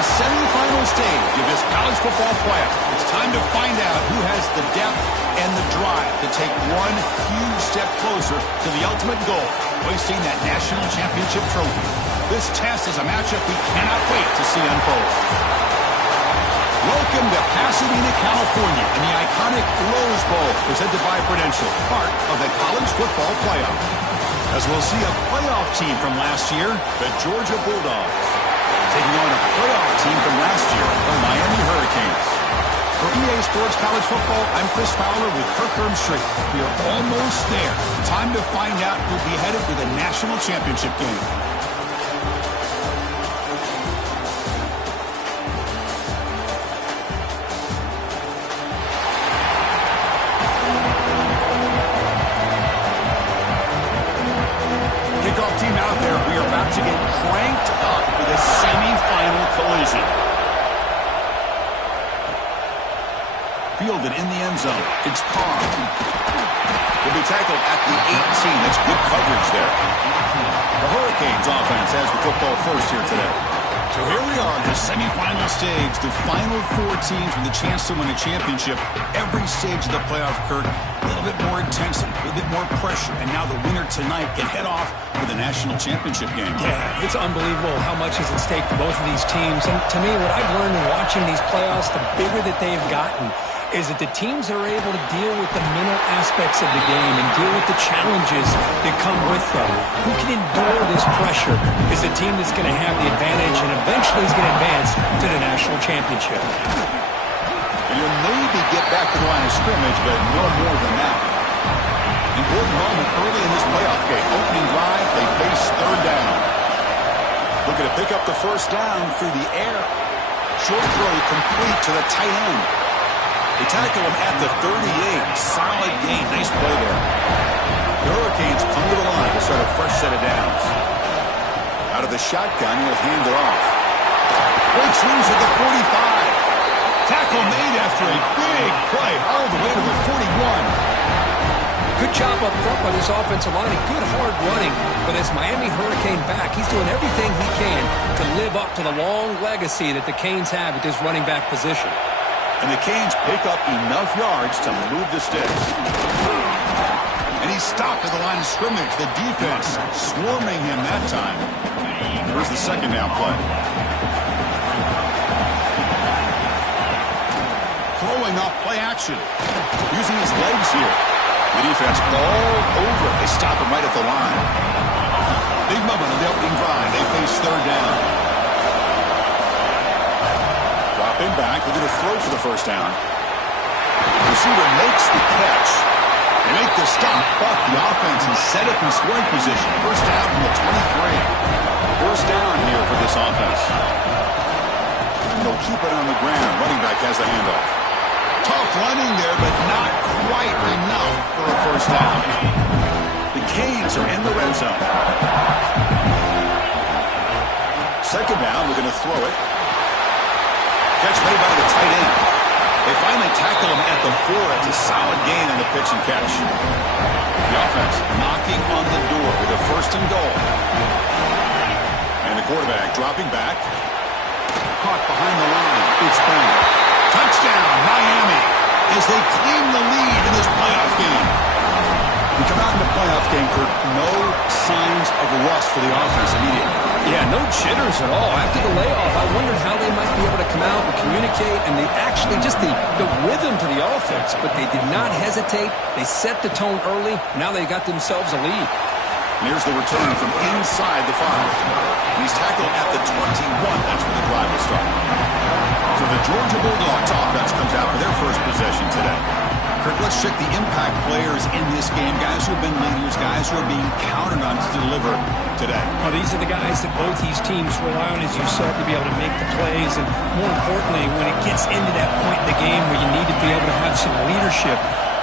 the semifinal stage of this college football playoff. It's time to find out who has the depth and the drive to take one huge step closer to the ultimate goal, hoisting that national championship trophy. This test is a matchup we cannot wait to see unfold. Welcome to Pasadena, California, and the iconic Rose Bowl, presented by Prudential, part of the college football playoff. As we'll see a playoff team from last year, the Georgia Bulldogs, taking on a playoff team from last year, the Miami Hurricanes. For EA Sports College Football, I'm Chris Fowler with Kirk Street. We are almost there. Time to find out who'll be headed to the national championship game. Kickoff team out there. We are about to get cranked up with a semifinal collision. Fielded in the end zone. It's Carr. Will be tackled at the 18. That's good coverage there. The Hurricanes offense has the football first here today. So here we are, the semifinal stage, the final four teams with a chance to win a championship. Every stage of the playoff, Kirk, a little bit more intensity, a little bit more pressure. And now the winner tonight can head off with a national championship game. Yeah, it's unbelievable how much is at stake for both of these teams. And to me, what I've learned in watching these playoffs, the bigger that they've gotten, is that the teams are able to deal with the mental aspects of the game and deal with the challenges that come with them. Who can endure this pressure is the team that's going to have the advantage and eventually is going to advance to the national championship. And you'll maybe get back to the line of scrimmage, but no more than that. Important moment early in this playoff game. Opening drive, they face third down. Looking to pick up the first down through the air. Short throw complete to the tight end. They tackle him at the 38. Solid gain. Nice play there. The Hurricanes come to the line to start a fresh set of downs. Out of the shotgun, he'll hand it off. Breaks loose at the 45. Tackle made after a big play all the way to the 41. Good job up front by this offensive line and good hard running for this Miami Hurricane back. He's doing everything he can to live up to the long legacy that the Canes have at this running back position. And the Canes pick up enough yards to move the sticks. And he's stopped at the line of scrimmage. The defense swarming him that time. Here's the second down play. Throwing off play action. Using his legs here. The defense all over. They stop him right at the line. Big moment on the opening drive. They face third down. Dropping back. They're going to throw for the first down. The receiver makes the catch. They make the stop, but the offense is set up in scoring position. First down from the 23. First down here for this offense. They'll keep it on the ground. Running back has the handoff. Tough running there, but not quite enough for a first down. The Canes are in the red zone. Second down, we're going to throw it. Catch made by the tight end. They finally tackle him at the 4. It's a solid gain on the pitch and catch. The offense knocking on the door with a first and goal. And the quarterback dropping back. Caught behind the line. It's bang. Touchdown, Miami, as they claim the lead in this playoff game. We come out in the playoff game, Kirk, no signs of rust for the offense immediately. Yeah, no jitters at all. After the layoff, I wondered how they might be able to come out and communicate, and they actually just the rhythm to the offense, but they did not hesitate. They set the tone early. Now they got themselves a lead. And here's the return from inside the 5. And he's tackled at the 21. That's where the drive will start. So the Georgia Bulldogs offense comes out for their first possession today. Kirk, let's check the impact players in this game. Guys who have been leaders, guys who are being counted on to deliver today. Well, these are the guys that both these teams rely on, as you said, to be able to make the plays. And more importantly, when it gets into that point in the game where you need to be able to have some leadership,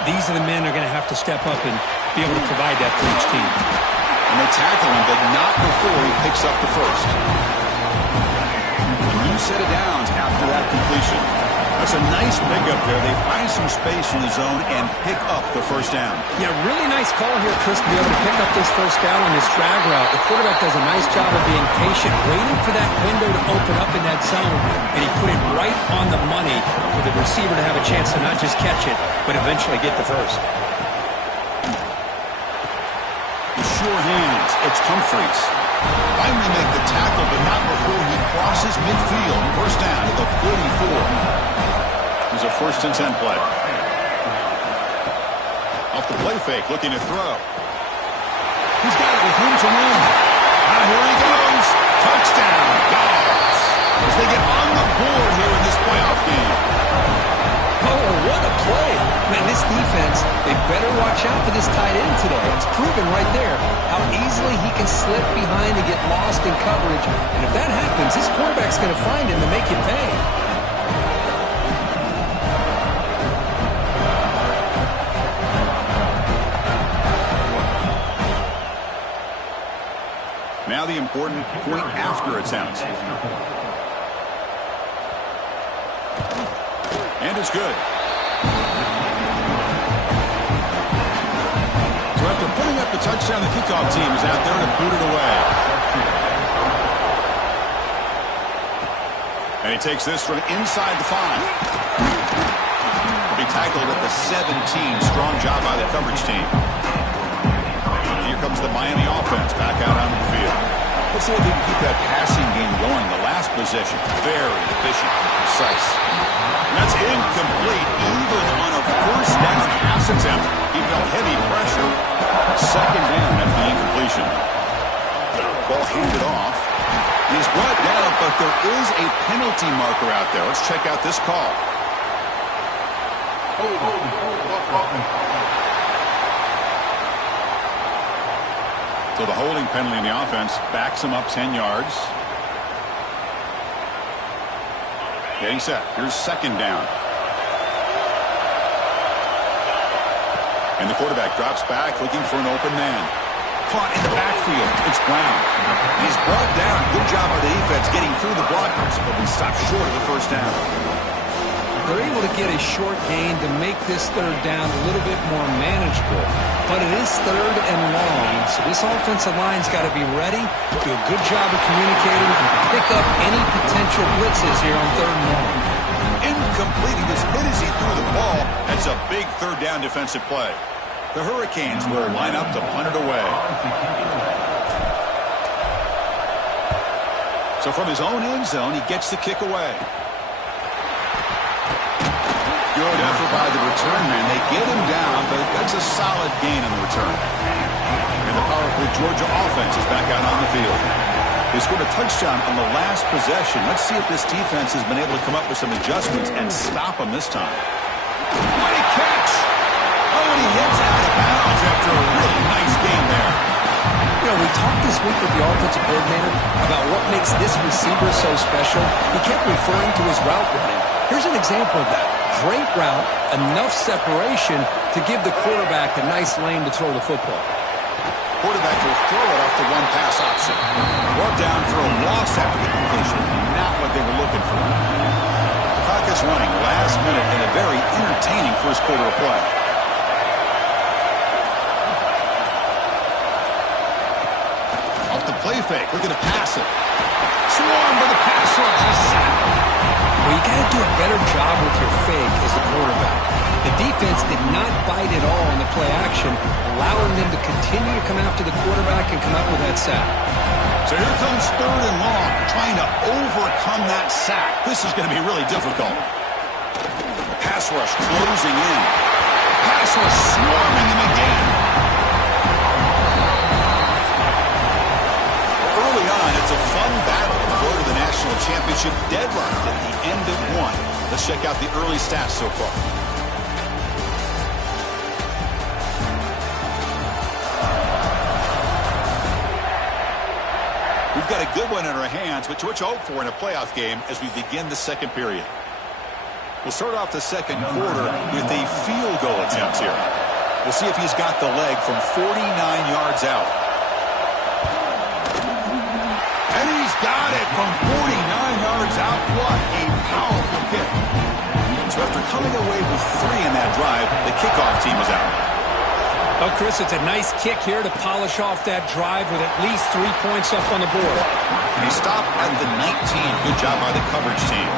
these are the men who are going to have to step up and be able to provide that for each team. And they tackle him, but not before he picks up the first. A new set of downs after that completion. That's a nice pickup there. They find some space in the zone and pick up the first down. Yeah, really nice call here, Chris, to be able to pick up this first down on this drag route. The quarterback does a nice job of being patient, waiting for that window to open up in that zone, and he put it right on the money for the receiver to have a chance to not just catch it, but eventually get the first. Sure hands. It's Humphreys. Finally make the tackle, but not before he crosses midfield. First down to the 44. It's a 1st and 10 play. Off the play fake, looking to throw. He's got it with room to run. Now here he goes. Touchdown, Dogs. As they get on the board here in this playoff game. Oh, what a play. Man, this defense, they better watch out for this tight end today. It's proven right there how easily he can slip behind and get lost in coverage. And if that happens, this quarterback's going to find him to make you pay. Now the important point after attempt. And it's good. So after putting up the touchdown, the kickoff team is out there to boot it away. And he takes this from inside the 5. He'll be tackled at the 17. Strong job by the coverage team. Here comes the Miami offense back out onto the field. Let's see if they can keep that passing game going. The last possession, very efficient, precise. And that's incomplete, even on a first down pass attempt. He felt heavy pressure. Second down after the incompletion. Ball handed off. He's brought down, but there is a penalty marker out there. Let's check out this call. So the holding penalty in the offense backs him up 10 yards. Getting set. Here's second down. And the quarterback drops back looking for an open man. Caught in the backfield. It's Brown. He's brought down. Good job by the defense getting through the blockers, but we stopped short of the first down. They're able to get a short gain to make this third down a little bit more manageable. But it is third and long, so this offensive line's got to be ready, do a good job of communicating, and pick up any potential blitzes here on third and long. Incomplete. He was hit as he threw the ball. That's a big third down defensive play. The Hurricanes will line up to punt it away. So from his own end zone, he gets the kick away. Good effort by the return man. They get him down, but that's a solid gain on the return. And the powerful Georgia offense is back out on the field. They scored a touchdown on the last possession. Let's see if this defense has been able to come up with some adjustments and stop them this time. What a catch! Oh, and he hits out of bounds after a really nice game there. You know, we talked this week with the offensive coordinator about what makes this receiver so special. He kept referring to his route running. Here's an example of that. Great route, enough separation to give the quarterback a nice lane to throw the football. Quarterback will throw it off the one-pass option. Brought down for a loss after the completion. Not what they were looking for. Clock is running last minute in a very entertaining first quarter of play. Off the play fake, looking to pass it. Swarmed by the pass rush. He's sacked. Well, you got to do a better job with your fake as the quarterback. The defense did not bite at all on the play action, allowing them to continue to come after the quarterback and come up with that sack. So here comes third and long, trying to overcome that sack. This is going to be really difficult. Pass rush closing in. Pass rush swarming him again. Early on, it's a fun battle to go to the national championship deadline at the end of one. Let's check out the early stats so far. We've got a good one in our hands, which to hope for in a playoff game as we begin the second period. We'll start off the second quarter with a field goal attempt here. We'll see if he's got the leg from 49 yards out. And he's got it from 49 yards out. What a powerful kick. coming away with 3 in that drive. The kickoff team is out. Oh, Chris, it's a nice kick here to polish off that drive with at least 3 points up on the board. And he stopped at the 19. Good job by the coverage team.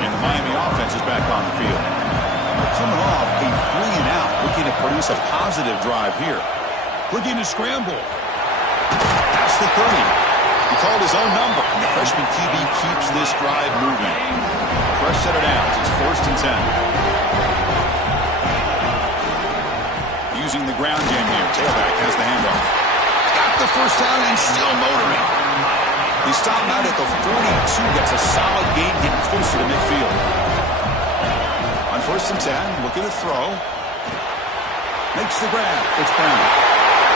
And the Miami offense is back on the field. They're coming off a 3 and out, looking to produce a positive drive here. Looking to scramble. That's the 30. He called his own number, and the freshman QB keeps this drive moving. Fresh set of downs. It's 1st and 10. Using the ground game here. Tailback has the handoff. Got the first down and still motoring. He stopped out at the 42. That's a solid gain, getting closer to midfield. On 1st and 10, looking to throw. Makes the grab. It's Brown.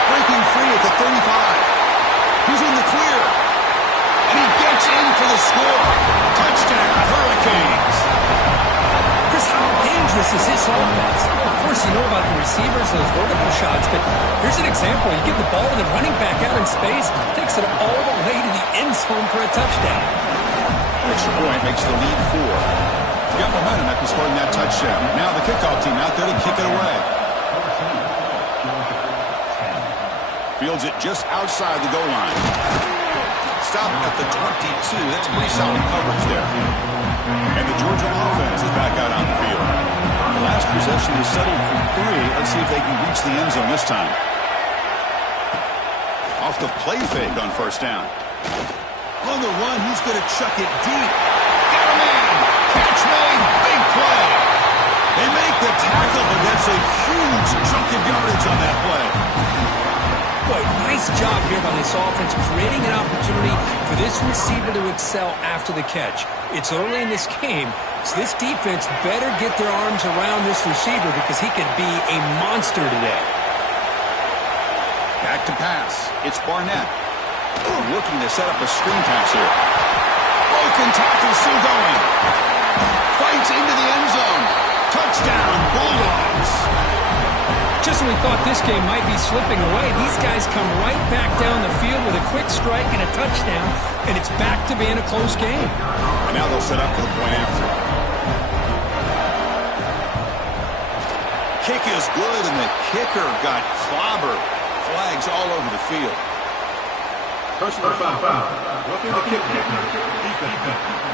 Breaking free at the 35. He's in the clear. And he gets in for the score. Touchdown, Hurricanes. Chris, how dangerous is this offense? Of course, you know about the receivers, those vertical shots, but here's an example. You give the ball to the running back out in space, takes it all the way to the end zone for a touchdown. Extra point makes the lead 4. You got momentum after scoring that touchdown. Now the kickoff team out there to kick it away. Fields it just outside the goal line. Stop at the 22. That's pretty solid coverage there. And the Georgia offense is back out on the field. The last possession was settled for 3. Let's see if they can reach the end zone this time. Off the play fake on 1st down. On the run, he's going to chuck it deep. Got a man. Catch made. Big play. They make the tackle, but that's a huge chunk of yardage on that play. Boy, nice job here by this offense, creating an opportunity for this receiver to excel after the catch. It's early in this game, so this defense better get their arms around this receiver because he could be a monster today. Back to pass. It's Barnett. Looking to set up a screen pass here. Broken tackle still going. Fights into the end zone. Touchdown, Bulldogs. Just when we thought this game might be slipping away, these guys come right back down the field with a quick strike and a touchdown, and it's back to being a close game. And now they'll set up for the point after. Kick is good, and the kicker got clobbered. Flags all over the field. Personal foul. Roughing the kicker. Defense.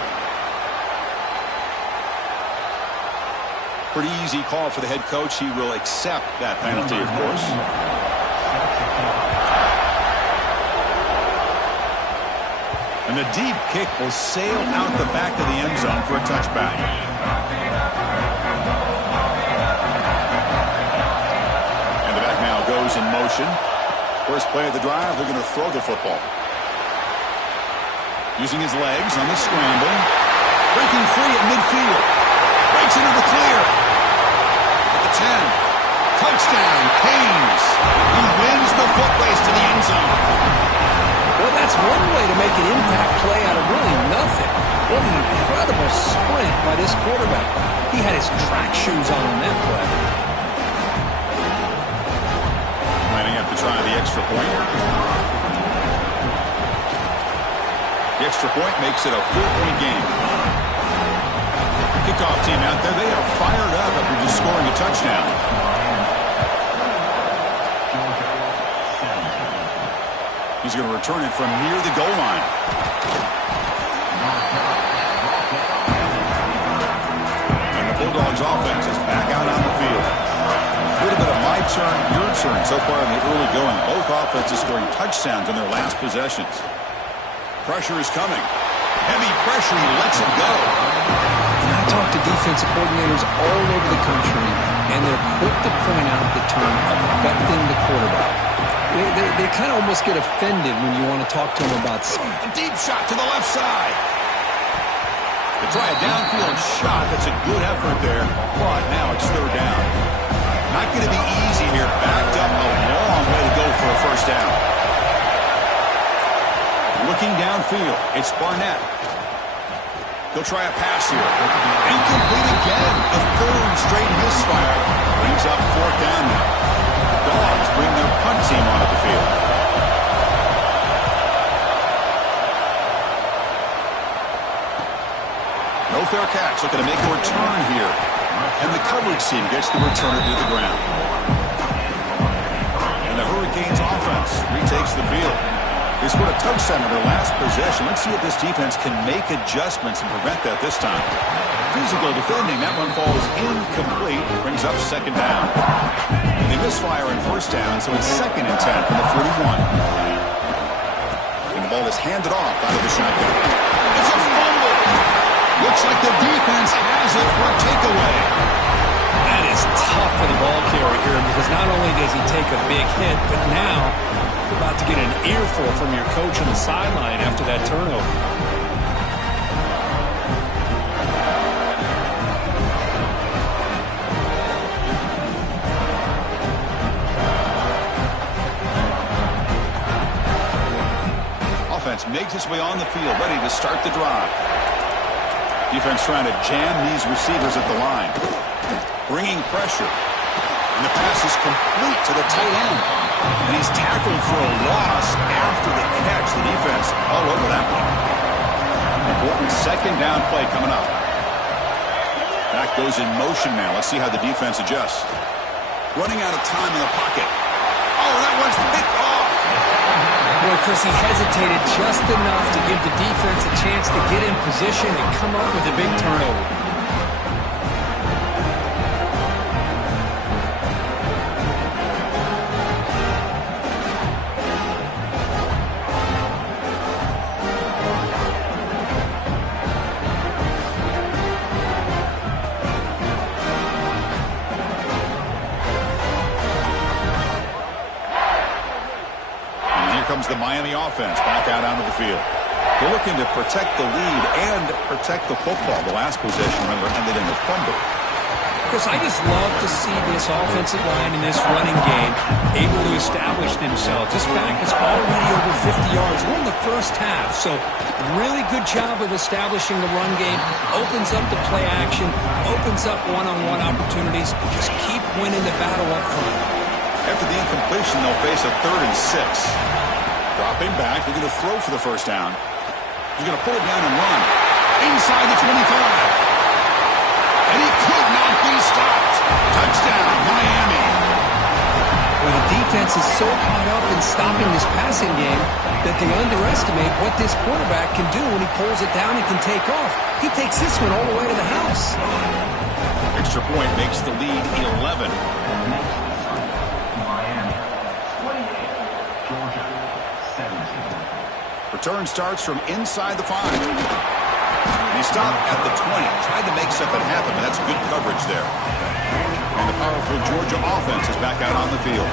Pretty easy call for the head coach. He will accept that penalty, of course. And the deep kick will sail out the back of the end zone for a touchback. And the back now goes in motion. First play of the drive, they're going to throw the football. Using his legs on the scramble. Breaking free at midfield. Breaks into the clear. At the 10. Touchdown, Canes. He wins the foot race to the end zone. Well, that's one way to make an impact play out of really nothing. What an incredible sprint by this quarterback. He had his track shoes on that play. Lining up to try the extra point. The extra point makes it a 4-point game. Kickoff team out there, they are fired up after just scoring a touchdown. He's going to return it from near the goal line. And the Bulldogs offense is back out on the field. A little bit of my turn, your turn so far in the early going. Both offenses scoring touchdowns in their last possessions. Pressure is coming. Heavy pressure, he lets it go. And I talk to defensive coordinators all over the country, and they're quick to point out the term affecting the quarterback. They kind of almost get offended when you want to talk to them about a deep shot to the left side. They try a downfield shot. That's a good effort there, but now it's third down. Not going to be easy here. Backed up a long way to go for a first down. Looking downfield, it's Barnett. He'll try a pass here. Incomplete again. A third straight misfire. Brings up fourth down now. The Dogs bring their punt team onto the field. No fair catch. Looking to make a return here. And the coverage team gets the returner to the ground. And the Hurricanes offense retakes the field. They scored a touchdown in their last possession. Let's see if this defense can make adjustments and prevent that this time. Physical defending. That one falls incomplete. Brings up second down. And they misfire in first down, so it's 2nd and 10 from the 41. And the ball is handed off out of the shotgun. It's a fumble. Looks like the defense has it for a takeaway. That is tough for the ball carrier here because not only does he take a big hit, but now you're about to get an earful from your coach on the sideline after that turnover. Offense makes its way on the field, ready to start the drive. Defense trying to jam these receivers at the line. Bringing pressure. And the pass is complete to the tight end. And he's tackled for a loss after the catch. The defense all over that one. Important second down play coming up. Back goes in motion now. Let's see how the defense adjusts. Running out of time in the pocket. Oh, that one's picked off. Boy, Chris, he hesitated just enough to give the defense a chance to get in position and come up with a big turnover. Comes the Miami offense back out onto the field. They're looking to protect the lead and protect the football. The last possession, remember, ended in a fumble. Chris, I just love to see this offensive line in this running game able to establish themselves. This back is already over 50 yards. We're in the first half, so really good job of establishing the run game. Opens up the play action, opens up one-on-one opportunities. Just keep winning the battle up front. After the incompletion, they'll face a 3rd and 6. Dropping back, they're going to throw for the first down. He's going to pull it down and run. Inside the 25. And he could not be stopped. Touchdown, Miami. Well, the defense is so caught up in stopping this passing game that they underestimate what this quarterback can do when he pulls it down and can take off. He takes this one all the way to the house. Extra point makes the lead 11. Return starts from inside the 5. And he stopped at the 20. Tried to make something happen, but that's good coverage there. And the powerful Georgia offense is back out on the field.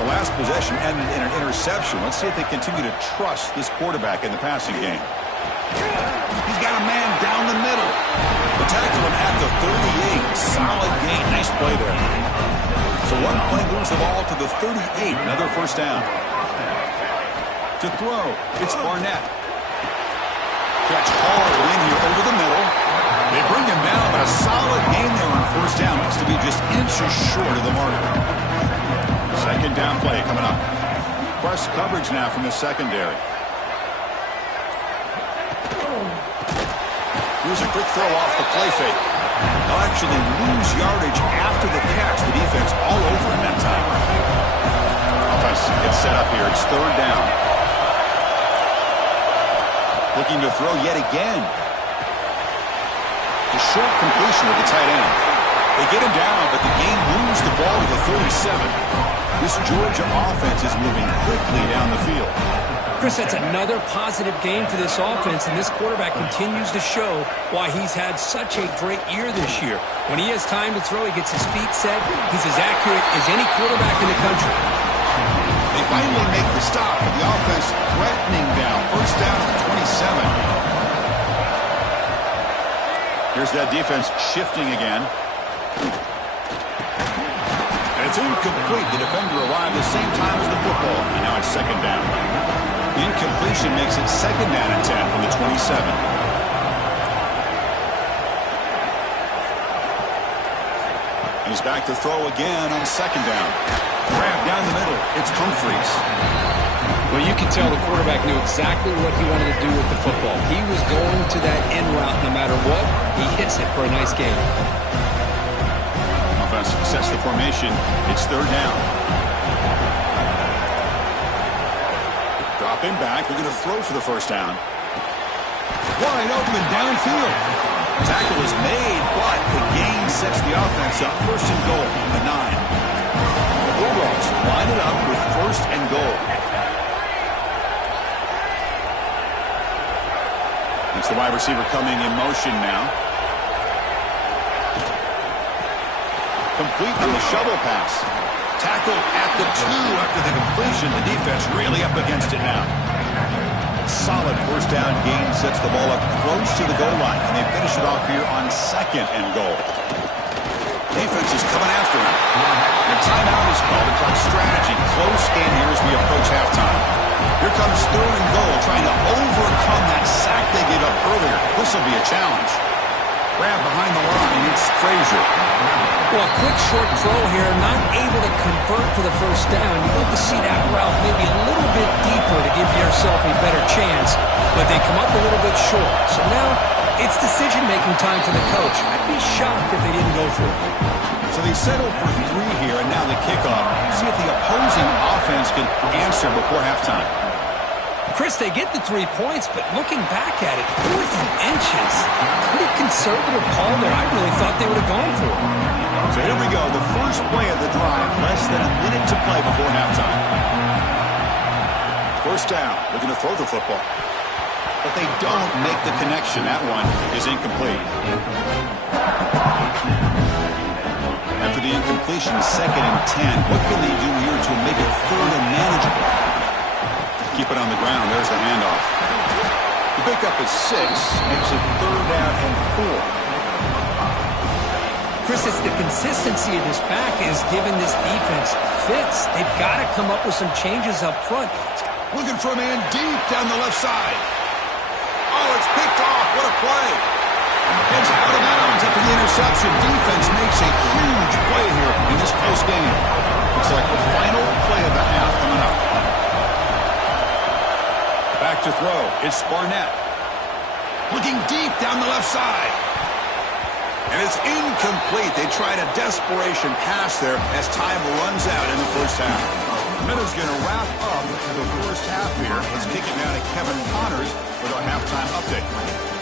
The last possession ended in an interception. Let's see if they continue to trust this quarterback in the passing game. He's got a man down the middle. The tackle him at the 38. Solid gain. Nice play there. So one play moves the ball to the 38. Another first down. To throw, it's Barnett. Catch hard in here over the middle. They bring him down, but a solid gain there on first down. Looks to be just inches short of the marker. Second down play coming up. Press coverage now from the secondary. Here's a quick throw off the play fake. They'll actually lose yardage after the catch. The defense all over him that time. Offense gets set up here. It's 3rd down. Looking to throw yet again. A short completion with the tight end. They get him down, but the game moves the ball to the 37. This Georgia offense is moving quickly down the field. Chris, that's another positive game for this offense, and this quarterback continues to show why he's had such a great year this year. When he has time to throw, he gets his feet set. He's as accurate as any quarterback in the country. They finally make the stop, but the offense threatening down. First down at the 27. Here's that defense shifting again. And it's incomplete. The defender arrived the same time as the football. And now it's second down. The incompletion makes it 2nd down and 10 from the 27. And he's back to throw again on second down. Grab down the middle. It's Humphreys. Well, you can tell the quarterback knew exactly what he wanted to do with the football. He was going to that end route no matter what. He hits it for a nice gain. Offense sets the formation. It's third down. Dropping back. They're going to throw for the first down. Wide open downfield. Tackle is made, but the gain sets the offense up. First and goal on the 9. The Bulldogs line it up with first and goal. It's the wide receiver coming in motion now. Complete on the shovel pass. Tackle at the 2 after the completion. The defense really up against it now. Solid first down gain sets the ball up close to the goal line, and they finish it off here on second and goal. Defense is coming after him. The timeout is called to talk strategy. Close game here as we approach halftime. Here comes third and goal, trying to overcome that sack they gave up earlier. This will be a challenge. Grab behind the line. It's Frazier. Well, a quick short throw here, not able to convert for the first down. You'd love to see that route maybe a little bit deeper to give yourself a better chance, but they come up a little bit short. So now it's decision-making time for the coach. I'd be shocked if they didn't go for it. So they settle for 3 here, and now the kickoff. See if the opposing offense can answer before halftime. Chris, they get the 3 points, but looking back at it, 4th and inches. Pretty conservative call there. I really thought they would have gone for it. So here we go, the first play of the drive, less than a minute to play before halftime. First down, looking to throw the football. But they don't make the connection. That one is incomplete. After the incompletion, 2nd and 10. What can they do here to make it 3rd and manageable? Keep it on the ground. There's the handoff. The pickup is 6. Makes it 3rd down and 4. Chris, it's the consistency of this back is giving this defense fits. They've got to come up with some changes up front. Looking for a man deep down the left side. Oh, it's picked off. What a play. It's out of bounds after the interception. Defense makes a huge play here in this close game. Looks like the final play of the half coming up. Back to throw. It's Barnett. Looking deep down the left side. And it's incomplete. They tried a desperation pass there as time runs out in the first half. Miller's going to wrap up the first half here. Let's kick it now to Kevin Connors with our halftime update.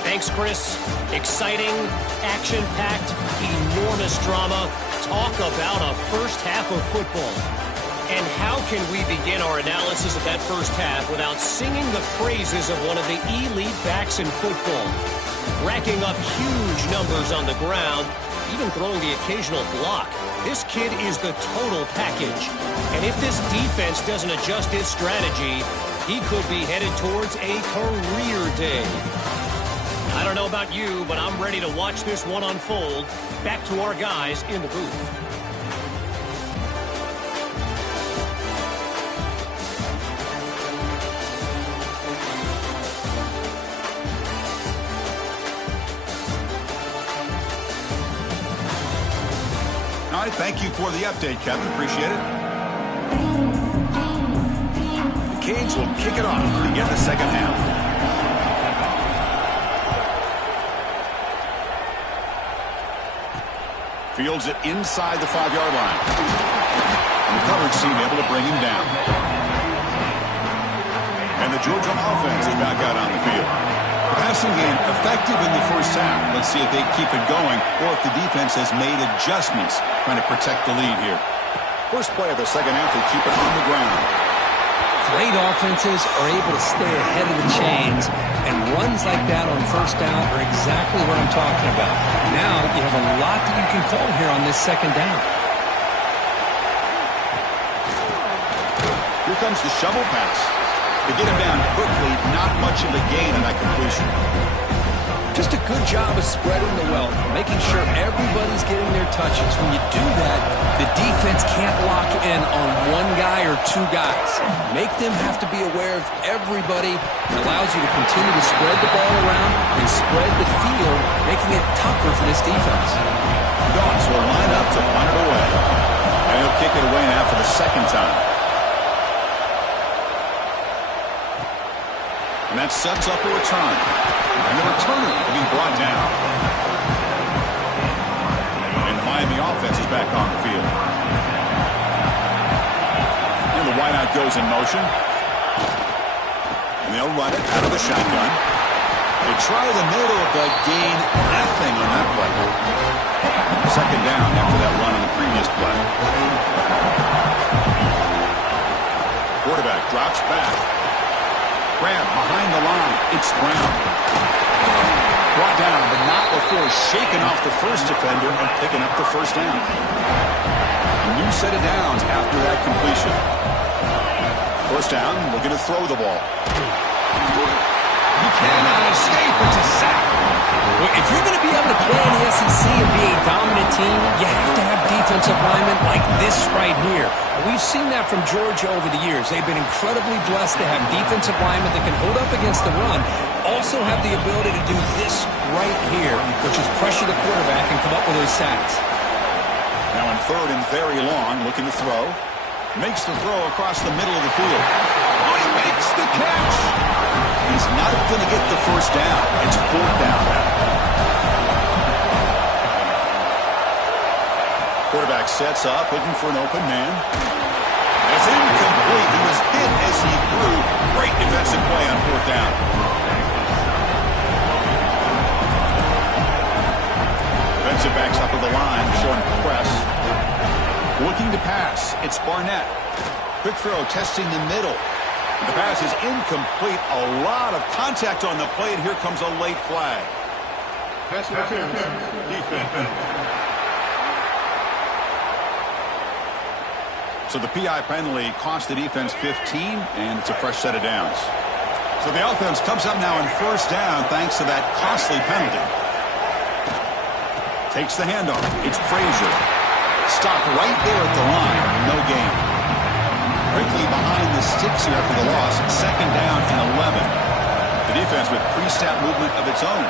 Thanks, Chris. Exciting, action-packed, enormous drama. Talk about a first half of football. And how can we begin our analysis of that first half without singing the praises of one of the elite backs in football? Racking up huge numbers on the ground, even throwing the occasional block. This kid is the total package. And if this defense doesn't adjust its strategy, he could be headed towards a career day. I don't know about you, but I'm ready to watch this one unfold. Back to our guys in the booth. All right, thank you for the update, Kevin. Appreciate it. The Canes will kick it off to begin the second half. Fields it inside the 5-yard line. And the coverage team able to bring him down. And the Georgia offense is back out on the field. Passing game effective in the first half. Let's see if they keep it going or if the defense has made adjustments trying to protect the lead here. First play of the second half, they keep it on the ground. Great offenses are able to stay ahead of the chains, and runs like that on first down are exactly what I'm talking about. Now you have a lot that you can call here on this second down. Here comes the shovel pass. To get him down quickly, not much of a gain on that completion. Just a good job of spreading the wealth, making sure everybody's getting their touches. When you do that, the defense can't lock in on one guy or 2 guys. Make them have to be aware of everybody. It allows you to continue to spread the ball around and spread the field, making it tougher for this defense. Dogs will line up to punt it away. And he'll kick it away now for the second time. And that sets up a return. And the returner will be brought down. And the Miami offense is back on the field. And the wideout goes in motion. And they'll run it out of the shotgun. They try the middle, but gain nothing on that play. Second down after that run on the previous play. Quarterback drops back. Grab behind the line. It's Brown. Brought down, but not before shaking off the first defender and picking up the first down. A new set of downs after that completion. First down, looking to throw the ball. You cannot escape. It's a sack. Well, if you're going to be able to play in the SEC and be a dominant team, you have to have defensive linemen like this right here. We've seen that from Georgia over the years. They've been incredibly blessed to have defensive linemen that can hold up against the run, also have the ability to do this right here, which is pressure the quarterback and come up with those sacks. Now in third and very long, looking to throw. Makes the throw across the middle of the field. Oh, he makes the catch! He's not going to get the first down. It's fourth down now. Quarterback sets up, looking for an open man. It's incomplete. He was hit as he threw. Great defensive play on fourth down. Defensive backs up of the line, showing press. Looking to pass. It's Barnett. Quick throw, testing the middle. The pass is incomplete. A lot of contact on the play, and here comes a late flag. Pass interference. Defense. So the PI penalty cost the defense 15, and it's a fresh set of downs. So the offense comes up now on first down thanks to that costly penalty. Takes the handoff. It's Frazier. Stopped right there at the line. No gain. Quickly behind the sticks here after the loss. Second down and 11. The defense with pre-snap movement of its own.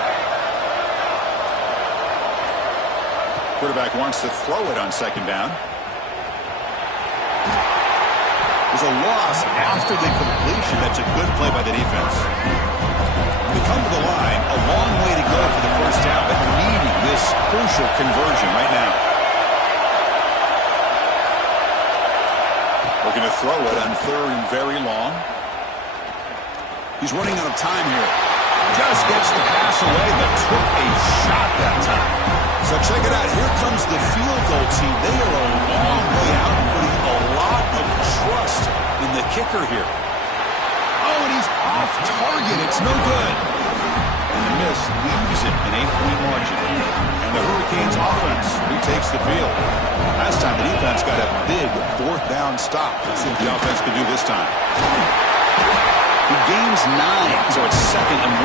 Quarterback wants to throw it on second down. There's a loss after the completion. That's a good play by the defense. They come to the line. A long way to go for the first down, but needing this crucial conversion right now. Looking to throw it on third and very long. He's running out of time here. Just gets the pass away, but took a shot that time. So check it out. Here comes the field goal team. They are a long way out, putting a lot of trust in the kicker here. Oh, and he's off target. It's no good. And the miss leaves it an 8-point margin. And the Hurricanes offense retakes the field. Last time the defense got a big fourth down stop. Let's see what the offense can do this time. He gains 9, so it's second and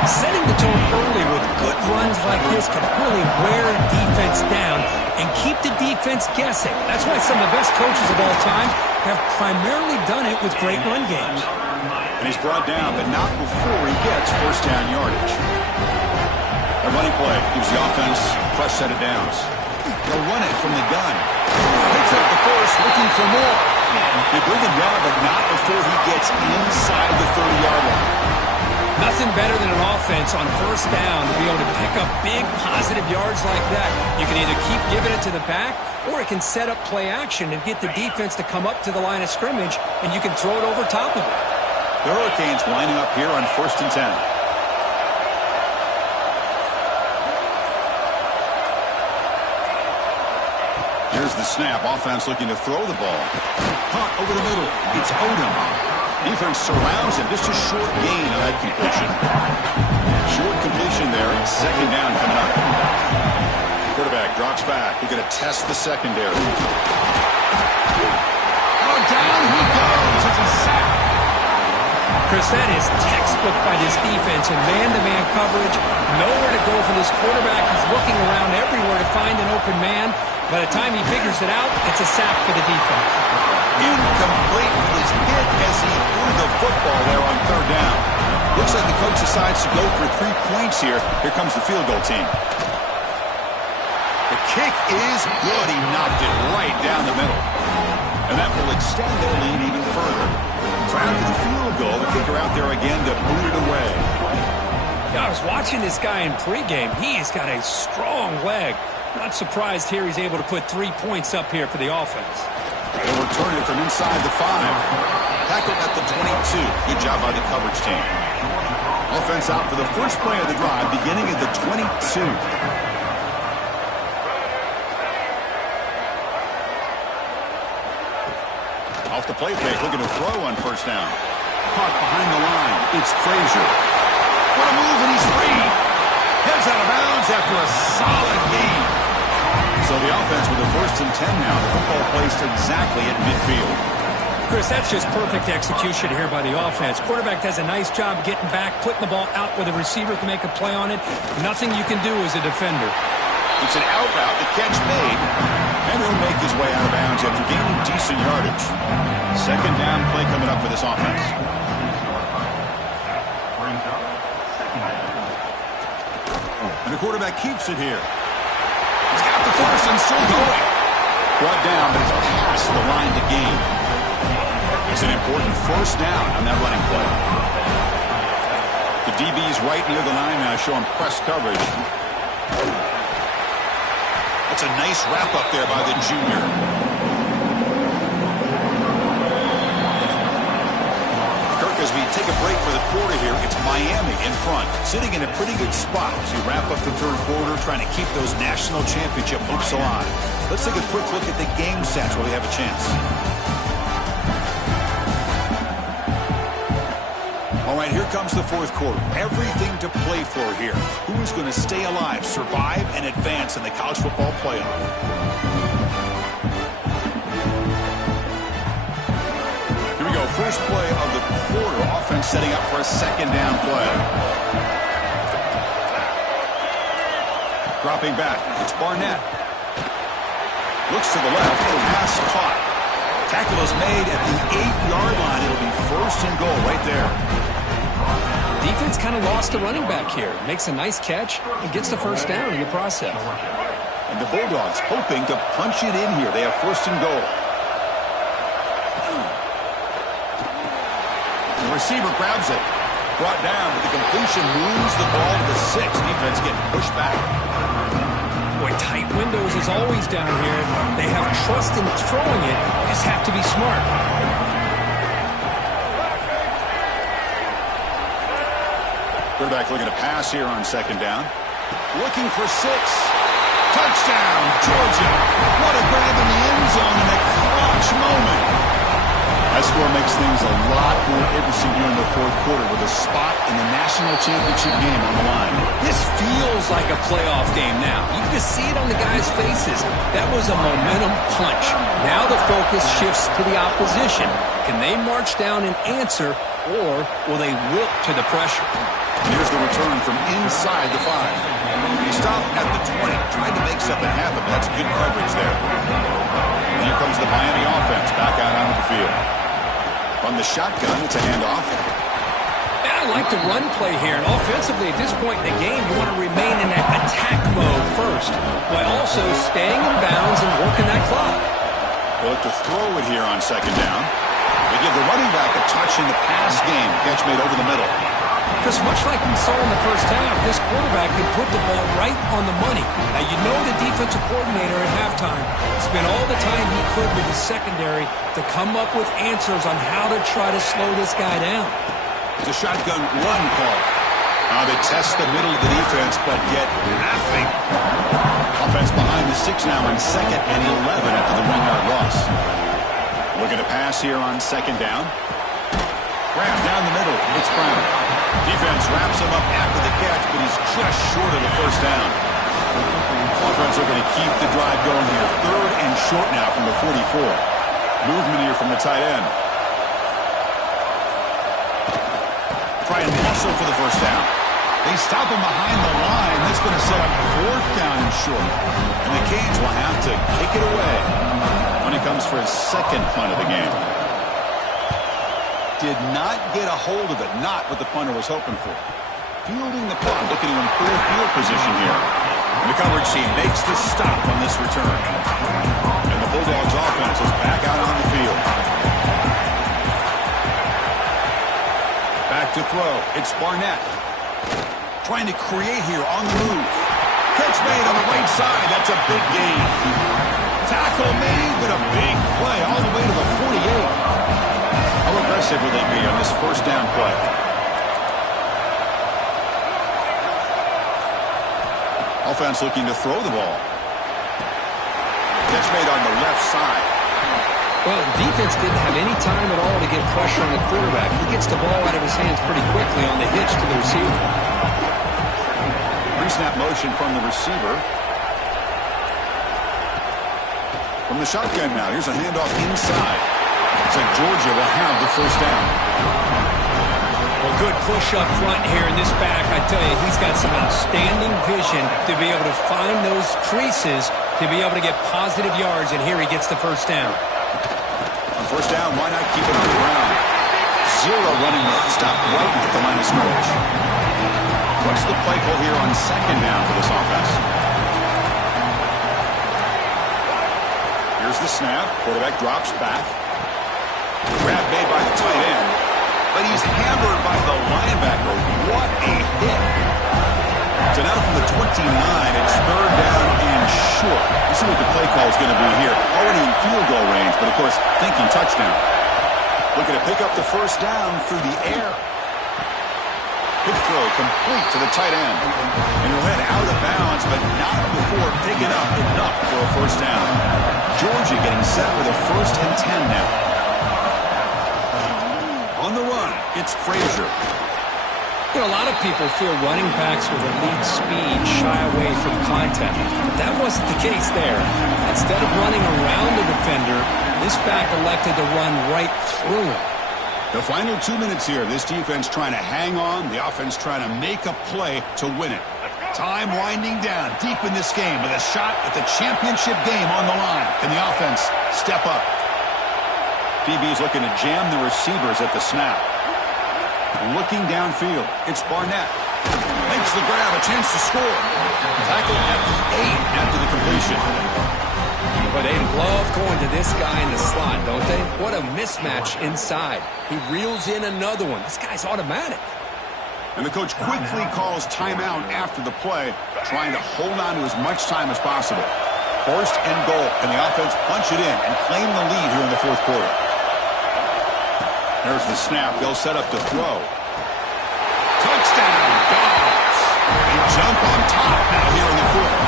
1. Setting the tone early with good runs like this can really wear a defense down and keep the defense guessing. That's why some of the best coaches of all time have primarily done it with great run games. And he's brought down, but not before he gets first down yardage. A running play gives the offense a fresh set of downs. They'll run it from the gun. Picks up the first, looking for more. They bring him down, but not before he gets inside the 30-yard line. Nothing better than an offense on first down to be able to pick up big positive yards like that. You can either keep giving it to the back, or it can set up play action and get the defense to come up to the line of scrimmage, and you can throw it over top of it. The Hurricanes lining up here on first and 10. Here's the snap. Offense looking to throw the ball. Caught over the middle. It's Odom. Defense surrounds him. Just a short gain on that completion. Short completion there. Second down coming up. Quarterback drops back. We're going to test the secondary. Oh, down he goes. It's a sack. Chris, that is textbook by this defense in man-to-man coverage. Nowhere to go for this quarterback. He's looking around everywhere to find an open man. By the time he figures it out, it's a sack for the defense. Incomplete. He was hit as he threw the football there on third down. Looks like the coach decides to go for 3 points here. Here comes the field goal team. The kick is good. He knocked it right down the middle. And that will extend their lead even further. So after the field goal, the kicker out there again to boot it away. Yeah, I was watching this guy in pregame. He has got a strong leg. Not surprised here he's able to put 3 points up here for the offense. They'll return it from inside the 5. Tackled at the 22. Good job by the coverage team. Offense out for the first play of the drive, beginning at the 22. Off the play fake, looking to throw on first down. Caught behind the line. It's Frazier. What a move, and he's free. Heads out of bounds after a solid gain. So the offense with a 1st and 10 now. The football placed exactly at midfield. Chris, that's just perfect execution here by the offense. Quarterback does a nice job getting back, putting the ball out where the receiver can make a play on it. Nothing you can do as a defender. It's an out route, the catch made, and he'll make his way out of bounds after gaining decent yardage. 2nd down play coming up for this offense. And the quarterback keeps it here. He's got the first and still going. Brought down, but it's past the line to gain. It's an important 1st down on that running play. The DB's right near the line now, showing press coverage. That's a nice wrap-up there by the junior. Kirk, as we take a break for the quarter here, it's Miami in front, sitting in a pretty good spot as we wrap up the 3rd quarter, trying to keep those national championship hopes alive. Let's take a quick look at the game stats while we have a chance. All right, here comes the 4th quarter. Everything to play for here. Who is going to stay alive, survive, and advance in the college football playoff? Here we go. First play of the quarter. Offense setting up for a 2nd down play. Dropping back. It's Barnett. Looks to the left. Pass caught. Tackle is made at the 8-yard line. It'll be 1st and goal right there. Defense kind of lost the running back here. Makes a nice catch and gets the 1st down in the process. And the Bulldogs hoping to punch it in here. They have 1st and goal. The receiver grabs it. Brought down, but the completion moves the ball to the 6. Defense getting pushed back. Boy, tight windows is always down here. They have trust in throwing it. Just have to be smart. Quarterback looking to pass here on 2nd down. Looking for 6. Touchdown, Georgia. What a grab in the end zone in a clutch moment. That score makes things a lot more interesting here in the 4th quarter with a spot in the national championship game on the line. This feels like a playoff game now. You can just see it on the guys' faces. That was a momentum punch. Now the focus shifts to the opposition. Can they march down and answer, or will they wilt to the pressure? Here's the return from inside the 5. He stopped at the 20, tried to make something happen, but that's good coverage there. And here comes the Miami offense back out onto the field. From the shotgun, it's a handoff. Yeah, I like the run play here. And offensively, at this point in the game, you want to remain in that attack mode first, while also staying in bounds and working that clock. They'll look to throw it here on 2nd down. They give the running back a touch in the pass game. Catch made over the middle. Because much like we saw in the 1st half, this quarterback can put the ball right on the money. Now, you know the defensive coordinator at halftime spent all the time he could with his secondary to come up with answers on how to try to slow this guy down. It's a shotgun run call. They test the middle of the defense, but get nothing. Offense behind the 6 now on 2nd and 11 after the 1-yard loss. Looking to pass here on 2nd down. Grab down the middle. It's Brown. Defense wraps him up after the catch, but he's just short of the 1st down. Offense are going to keep the drive going here. 3rd and short now from the 44. Movement here from the tight end. Try and muscle for the 1st down. They stop him behind the line. That's going to set up 4th down and short. And the Canes will have to kick it away when he comes for his 2nd punt of the game. Did not get a hold of it, not what the punter was hoping for. Fielding the punt, looking to improve field position here. And the coverage team makes the stop on this return. And the Bulldogs offense is back out on the field. throw. It's Barnett. Trying to create here on the move. Catch made on the right side. That's a big gain. Tackle made, but a big play all the way to the 48. How aggressive will they be on this first down play? Offense looking to throw the ball. Catch made on the left side. Well, the defense didn't have any time at all to get pressure on the quarterback. He gets the ball out of his hands pretty quickly on the hitch to the receiver. Pre-snap motion from the receiver. From the shotgun now, here's a handoff inside. Looks like Georgia will have the first down. Well, good push up front here in this back. I tell you, he's got some outstanding vision to be able to find those creases to be able to get positive yards, and here he gets the first down. On first down, why not keep it on the ground? Zero running room. Stop right at the line of scrimmage. What's the play call here on second down for this offense? Here's the snap. Quarterback drops back. Grab made by the tight end. But he's hammered by the linebacker. What a hit. So now from the 29, it's third down and short. Let's see what the play call is going to be here. Already in field goal range, but of course, thinking touchdown. Looking to pick up the first down through the air. Good throw, complete to the tight end. And he'll head out of bounds, but not before picking up enough for a first down. Georgia getting set with a 1st and 10 now. On the run, it's Frazier. You know, a lot of people feel running backs with elite speed shy away from contact. But that wasn't the case there. Instead of running around the defender, this back elected to run right through him. The final 2 minutes here. This defense trying to hang on. The offense trying to make a play to win it. Time winding down deep in this game with a shot at the championship game on the line. Can the offense step up? DB's looking to jam the receivers at the snap. Looking downfield. It's Barnett. Makes the grab. A chance to score. Tackle at the 8 after the completion. But they love going to this guy in the slot, don't they? What a mismatch inside. He reels in another one. This guy's automatic. And the coach quickly calls timeout after the play, trying to hold on to as much time as possible. 1st and goal. Can the offense punch it in and claim the lead here in the 4th quarter? There's the snap. They'll set up to throw. Touchdown, Dogs. They jump on top now here in the 4th.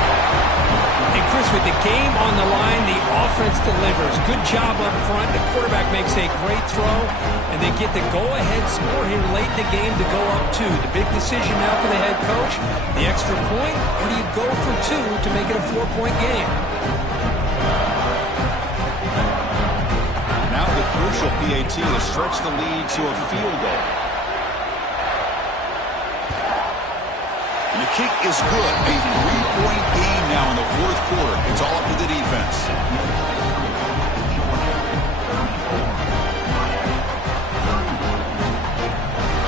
And Chris, with the game on the line, the offense delivers. Good job up front. The quarterback makes a great throw, and they get the go-ahead score here late in the game to go up 2. The big decision now for the head coach, the extra point, or do you go for 2 to make it a 4-point game? Now the crucial PAT to stretch the lead to a field goal. And the kick is good. A 3-point game now in the 4th quarter. It's all up to the defense.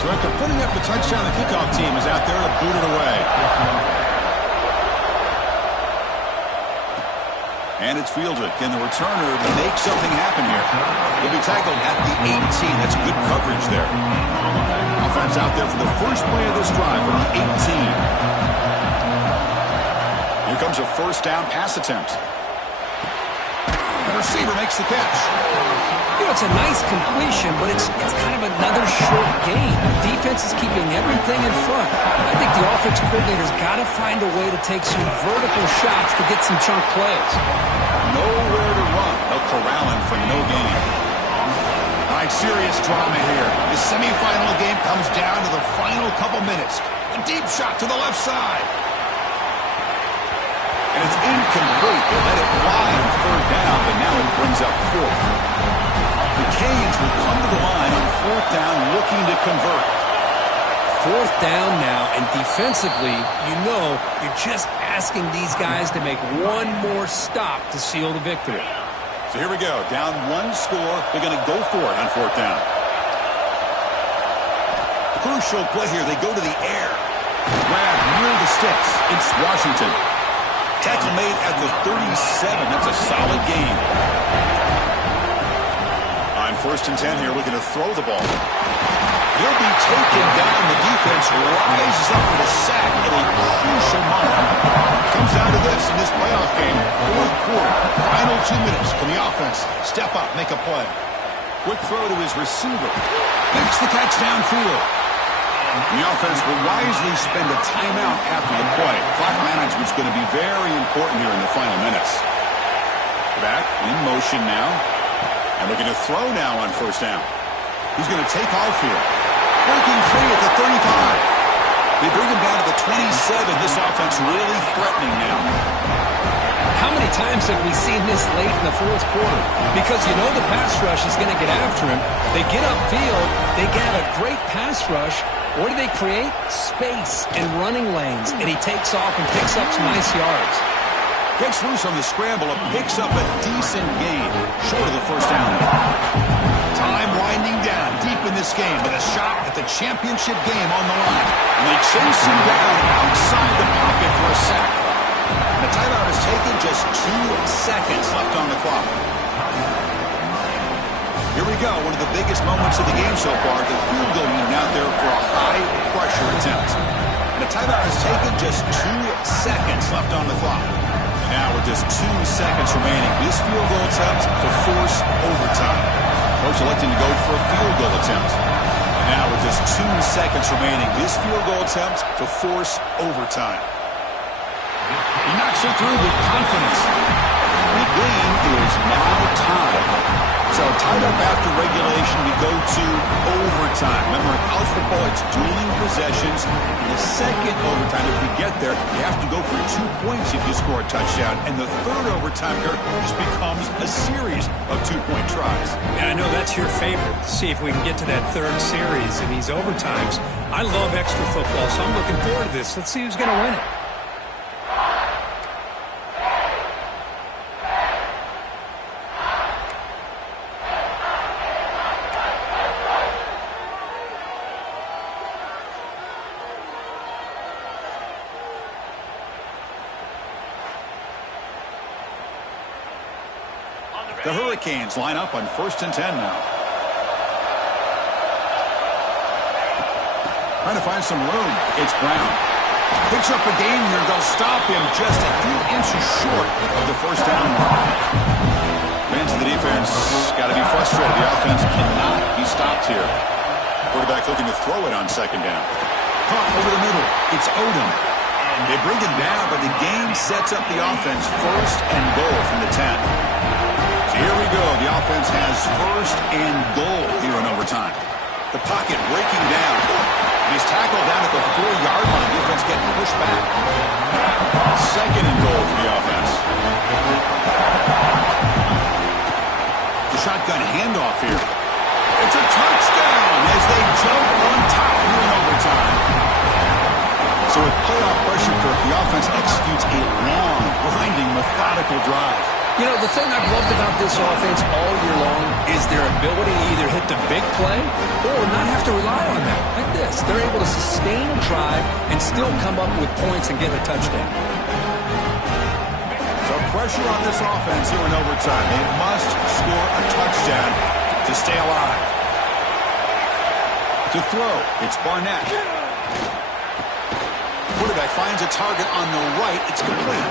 So after putting up the touchdown, the kickoff team is out there to boot it away. And it's fielded. Can the returner make something happen here? He'll be tackled at the 18. That's good coverage there. Offense out there for the first play of this drive from the 18. Here comes a first down pass attempt. The receiver makes the catch. You know, it's a nice completion, but it's kind of another short game. The defense is keeping everything in front. I think the offensive coordinator's got to find a way to take some vertical shots to get some chunk plays. Nowhere to run. They'll corral him for no gain. All right, serious drama here. The semifinal game comes down to the final couple minutes. A deep shot to the left side. And it's incomplete. They let it fly on 3rd down, but now it brings up 4th. The Canes will come to the line on 4th down looking to convert. 4th down now, and defensively, you know, you're just asking these guys to make one more stop to seal the victory. So here we go. Down 1 score. They're going to go for it on 4th down. Crucial play here. They go to the air. Grab near the sticks. It's Washington. Tackle made at the 37. That's a solid gain. On 1st and 10 here, looking to throw the ball. He'll be taken down. The defense rises up with a sack at a crucial moment. Comes down to this in this playoff game. Fourth quarter, final 2 minutes. Can the offense step up, make a play? Quick throw to his receiver. Picks the catch downfield. And the offense will wisely spend a timeout after the play. Clock management's going to be very important here in the final minutes. Back in motion now. And looking to throw now on first down. He's going to take off here. Breaking free at the 35. They bring him down to the 27. This offense really threatening now. How many times have we seen this late in the fourth quarter? Because you know the pass rush is going to get after him. They get upfield. They get a great pass rush. What do they create? Space and running lanes. And he takes off and picks up some nice yards. Gets loose on the scramble and picks up a decent gain. Short of the first down. Time winding down deep in this game with a shot at the championship game on the line. And they chase him down outside the pocket for a sack. The timeout is taken, just 2 seconds left on the clock. Here we go, one of the biggest moments of the game so far. The field goal unit out there for a high-pressure attempt. And the timeout is taken, just 2 seconds left on the clock. Now with just 2 seconds remaining, this field goal attempt to force overtime. Coach electing to go for a field goal attempt. And now with just 2 seconds remaining, this field goal attempt to force overtime. He knocks it through with confidence. The game is now tied. So tied up after regulation, we go to overtime. Remember, in college football, it's dueling possessions. In the second overtime, if we get there, you have to go for 2 points if you score a touchdown. And the third overtime here just becomes a series of 2-point tries. And I know that's your favorite. See if we can get to that third series in these overtimes. I love extra football, so I'm looking forward to this. Let's see who's going to win it. The Hurricanes line up on 1st and 10 now. Trying to find some room. It's Brown. Picks up a gain here. They'll stop him just a few inches short of the first down mark. Fans of the defense got to be frustrated. The offense cannot be stopped here. Quarterback looking to throw it on second down. Caught over the middle. It's Odom. They bring him down, but the game sets up the offense 1st and goal from the 10. Here we go. The offense has 1st and goal here in overtime. The pocket breaking down. He's tackled down at the 4-yard line. Defense getting pushed back. 2nd and goal for the offense. The shotgun handoff here. It's a touchdown as they jump on top here in overtime. So with playoff pressure, the offense executes a long, grinding, methodical drive. You know, the thing I've loved about this offense all year long is their ability to either hit the big play or not have to rely on that. Like this. They're able to sustain a drive and still come up with points and get a touchdown. So pressure on this offense here in overtime. They must score a touchdown to stay alive. To throw, it's Barnett. Quarterback finds a target on the right. It's complete.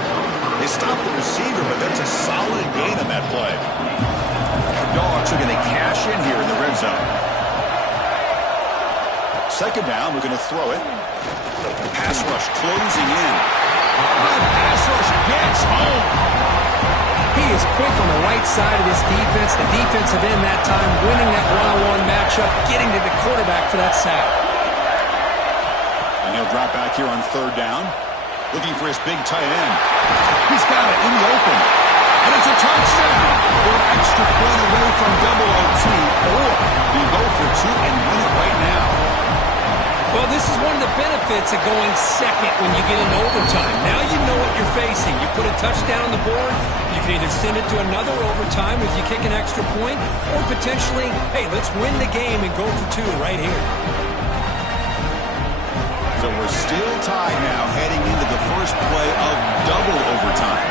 They stop the receiver, but that's a solid gain on that play. The Dogs are going to cash in here in the red zone. 2nd down, we're going to throw it. The pass rush closing in. The pass rush gets home. He is quick on the right side of this defense. The defensive end that time winning that one-on-one matchup, getting to the quarterback for that sack. And he'll drop back here on 3rd down. Looking for his big tight end. He's got it in the open. And it's a touchdown. We're an extra point away from double OT. Or you go for 2 and win it right now. Well, this is one of the benefits of going second when you get into overtime. Now you know what you're facing. You put a touchdown on the board, you can either send it to another overtime if you kick an extra point, or potentially, hey, let's win the game and go for 2 right here. So we're still tied now heading into the first play of double overtime.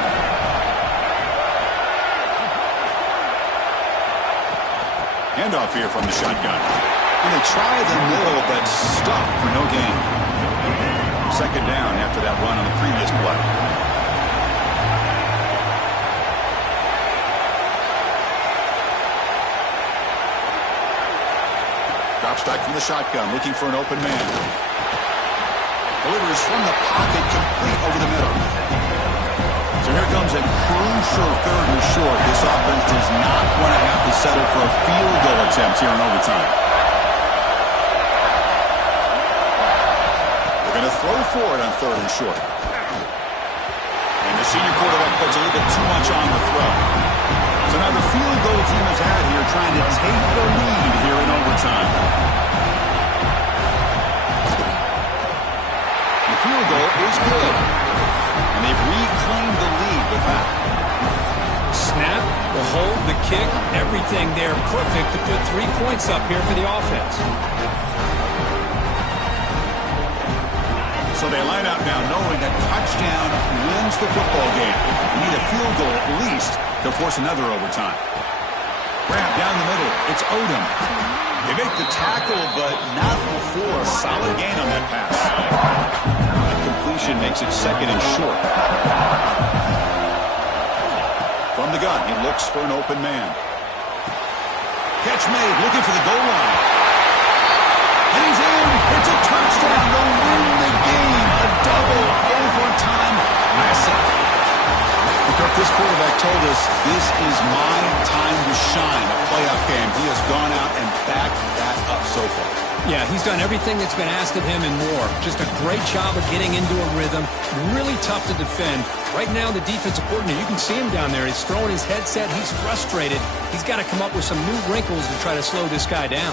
Handoff here from the shotgun. And they try the middle, but stuffed for no gain. Second down after that run on the previous play. Drops back from the shotgun, looking for an open man. Delivers from the pocket, complete over the middle. So here comes a crucial third and short. This offense does not want to have to settle for a field goal attempt here in overtime. They're going to throw for it on third and short. And the senior quarterback puts a little bit too much on the throw. So now the field goal team has had here trying to take the lead here in overtime. The field goal is good. And they've reclaimed the lead with that. Snap, the hold, the kick, everything there perfect to put 3 points up here for the offense. So they line up now knowing that touchdown wins the football game. You need a field goal at least to force another overtime. Grab down the middle. It's Odom. They make the tackle, but not before a solid gain on that pass. That completion makes it second and short. From the gun, he looks for an open man. Catch made, looking for the goal line. And he's in. It's a touchdown. They'll win the game. A double overtime classic. This quarterback told us this is my time to shine, a playoff game. He has gone out and backed that up so far. Yeah, he's done everything that's been asked of him and more. Just a great job of getting into a rhythm. Really tough to defend. Right now, the defensive coordinator, you can see him down there. He's throwing his headset. He's frustrated. He's got to come up with some new wrinkles to try to slow this guy down.